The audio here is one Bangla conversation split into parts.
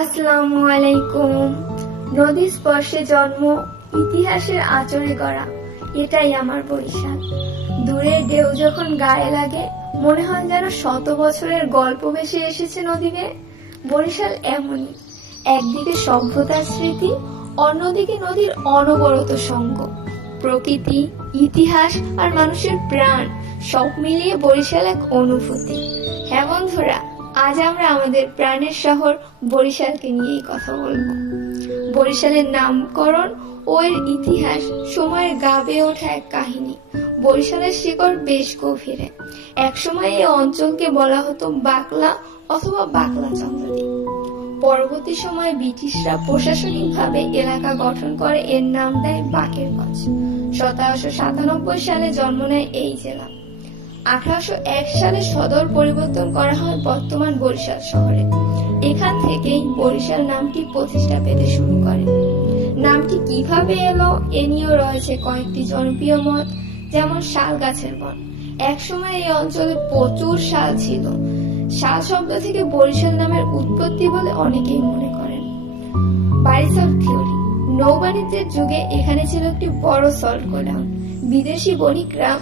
আসসালামু আলাইকুম। নদী স্পর্শে জন্ম, ইতিহাসের আঁচড়ে গড়া, এটাই আমার বরিশাল। দূরের ঢেউ যখন গায়ে লাগে, মনে হয় যেন শত বছরের গল্প ভেসে এসেছে নদীতে। বরিশাল এমনই, একদিকে সভ্যতার স্মৃতি, অন্যদিকে নদীর অনবরত সঙ্গ। প্রকৃতি, ইতিহাস আর মানুষের প্রাণ সব মিলিয়ে বরিশাল এক অনুভূতি। হ্যাঁ বন্ধুরা, আজ আমরা আমাদের প্রাণের শহর বরিশালকে নিয়েই কথা বলবো। বরিশালের নামকরণ ও এর ইতিহাস সময়ের গাবে ওঠা এক কাহিনী। বরিশালের শিকড় বেশ গভীরে। একসময় এই অঞ্চলকে বলা হতো বাকলা অথবা বাকলা চন্দ্রদ্বীপ। পরবর্তী সময়ে ব্রিটিশরা প্রশাসনিকভাবে এলাকা গঠন করে এর নাম দেয় বাকেরগঞ্জ। 1797 সালে জন্ম নেয় এই জেলা। 1801 সালে সদর পরিবর্তন করা হয় বর্তমান বরিশাল শহরে। এখান থেকেই বরিশাল নামটি প্রতিষ্ঠা পেতে শুরু করে। নামটি কিভাবে এলো এ নিয়েও রয়েছে কয়েকটি জনপ্রিয় মত, যেমন শাল গাছের বন। একসময় এই অঞ্চলে প্রচুর শাল ছিল। শাল শব্দ থেকে বরিশাল নামের উৎপত্তি বলে অনেকেই মনে করেন। বারিসল থিওরি, নৌবাণিজ্যের যুগে এখানে ছিল একটি বড় সল্ট গোডাউন। বিদেশি বণিকরা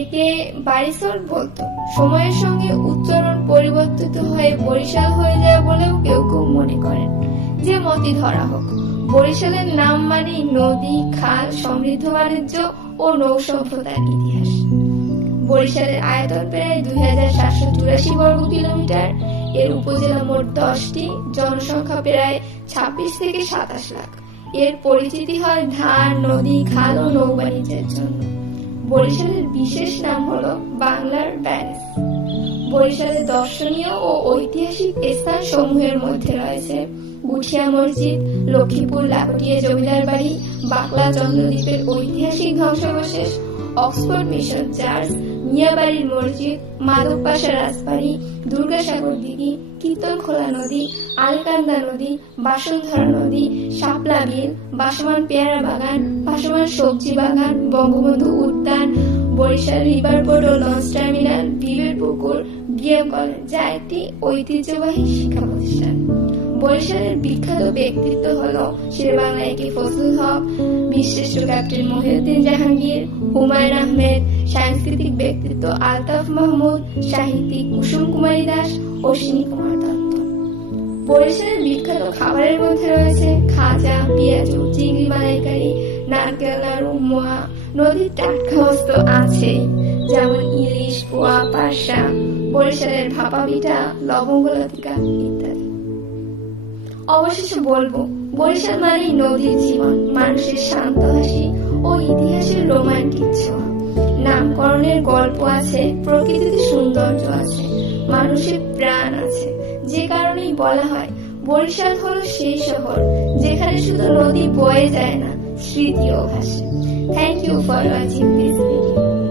একে বারিসল বলতো। সময়ের সঙ্গে উচ্চারণ পরিবর্তিত হয়ে বরিশাল হয়ে যায় বলেও কেউ কেউ মনে করেন। যে মতই ধরা হোক, বরিশালের নাম মানেই নদী, খাল, সমৃদ্ধ বাণিজ্য ও নৌ সভ্যতার ইতিহাস। বরিশালের আয়তন প্রায় 2784 বর্গ কিলোমিটার। এর উপজেলা মোট 10টি, জনসংখ্যা প্রায় 26 থেকে 27 লাখ। এর পরিচিতি হয় ধান, নদী, খাল ও নৌ বাণিজ্যের জন্য। বরিশালের বিশেষ নাম হলো বাংলার ভেনিস। বরিশালের দর্শনীয় ও ঐতিহাসিক স্থান সমূহের মধ্যে রয়েছে গুঠিয়া মসজিদ, লক্ষ্মীপুর লাকটিয়া জমিদার বাড়ি, বাকলা চন্দ্রদ্বীপের ঐতিহাসিক ধ্বংসাবশেষ, অক্সফোর্ড মিশন চার্চ, মিয়াবাড়ির মসজিদ, মাধবপাশা রাজবাড়ি, দুর্গাসাগর দিঘি, কীর্তনখোলা নদী, আলকান্দা নদী, বাসনধরা নদী, শাপলা বিল, বাসমান পেয়ারা বাগান, বাসমান সবজি বাগান, বঙ্গবন্ধু উদ্যান, বরিশাল রিভার বোর্ড ও লঞ্চ টার্মিনাল, বিবের পুকুর, বিএম কলেজ, যা একটি ঐতিহ্যবাহী শিক্ষা প্রতিষ্ঠান। বরিশালের বিখ্যাত ব্যক্তিত্ব হল শেরেবাংলা একে ফজলুল হক, বীরশ্রেষ্ঠ ক্যাপ্টেন মহিউদ্দিন জাহাঙ্গীর, হুমায়ুন আহমেদ, সাংস্কৃতিক ব্যক্তিত্ব আলতাফ মাহমুদ, সাহিত্যিক কুসুম কুমারী দাস, অশ্বিনী কুমার দত্ত। বরিশালের বিখ্যাত খাবারের মধ্যে রয়েছে খাজা, পেঁয়াজু, চিংড়ি মালাইকারি, নারকেল নাড়ু, মোয়া। নদীর টাটকা মাছ তো আছেই, যেমন ইলিশ, পোয়া, পার্শা, বরিশালের ভাপা পিঠা, লবঙ্গ লতিকা ইত্যাদি। অবশেষে বলবো, বরিশাল মানেই নদীর জীবন, মানুষের শান্ত হাসি ও ইতিহাসের রোমান্টিক ছোঁয়া। নামকরণের গল্প আছে, প্রকৃতিতে সৌন্দর্য আছে, মানুষের প্রাণ আছে। যে কারণেই বলা হয় বরিশাল হলো সেই শহর যেখানে শুধু নদী বয়ে যায় না, স্মৃতিও ভাসে। Thank you for watching this video.